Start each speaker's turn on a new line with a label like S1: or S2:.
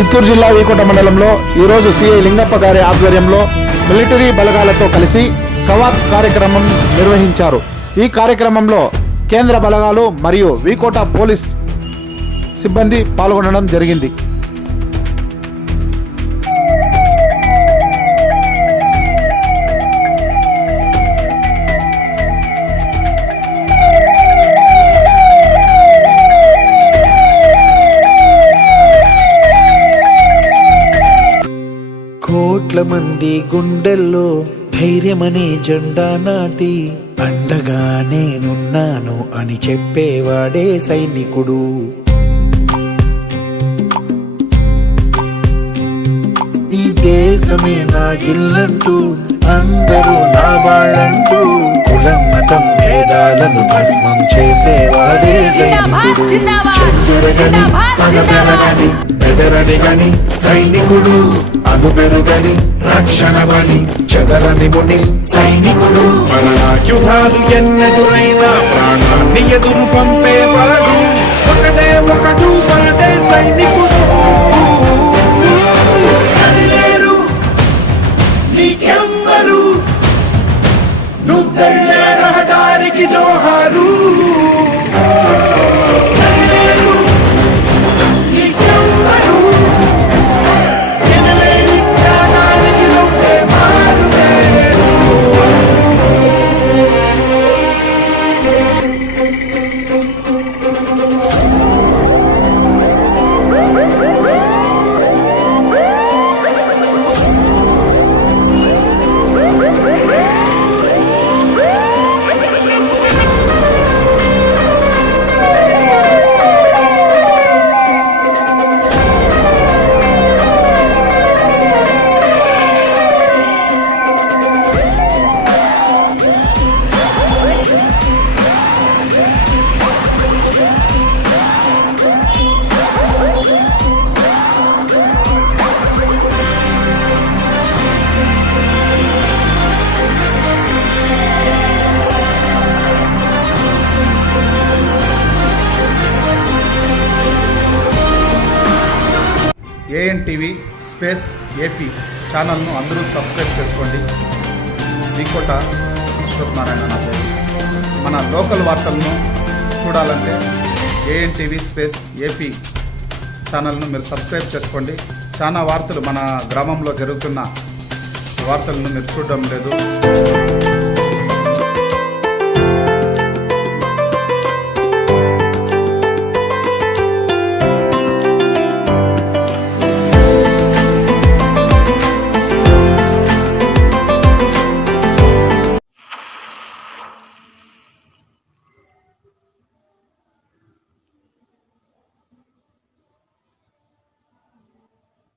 S1: చిత్తూరు జిల్లా వీకోట మండలంలో ఈరోజు సిఐ లింగప్ప గారి ఆధ్వర్యంలో మిలిటరీ బలగాలతో కలిసి కవాత్ కార్యక్రమం నిర్వహించారు. ఈ కార్యక్రమంలో కేంద్ర బలగాలు మరియు వీకోట పోలీస్ సిబ్బంది పాల్గొనడం జరిగింది.
S2: కోట్ల మంది గుండెల్లో ధైర్యమనే జెండా నాటి అండగా నేనున్నాను అని చెప్పేవాడే సైనికుడు. ఈ దేశమే నా ఇల్లంటూ అందరూ నా వాళ్ళంటూ కులం మతం భేదాలను భస్మం చేసేవాడే సైనికుడు.
S3: జిందాబాద్,
S2: చెంచురగని
S3: జిందాబాద్,
S2: సైనికుడు. బెదరడిగని సైనికుడు రక్షణ బలి చెదరని ముని సైనికుడు. మన యుధాలు ఎన్నెదురైనా ప్రాణాన్ని ఎదురు పంపేవాడు Thank
S1: you. ANTV space AP ఛానల్ను అందరూ సబ్స్క్రైబ్ చేసుకోండి. వీకోట అశ్వత్ నారాయణ నా పేరు. మన లోకల్ వార్తలను చూడాలంటే ఏఎన్టీవీ స్పేస్ ఏపీ ఛానల్ను మీరు సబ్స్క్రైబ్ చేసుకోండి. చాలా వార్తలు మన గ్రామంలో జరుగుతున్న వార్తలను మీరు చూడడం లేదు.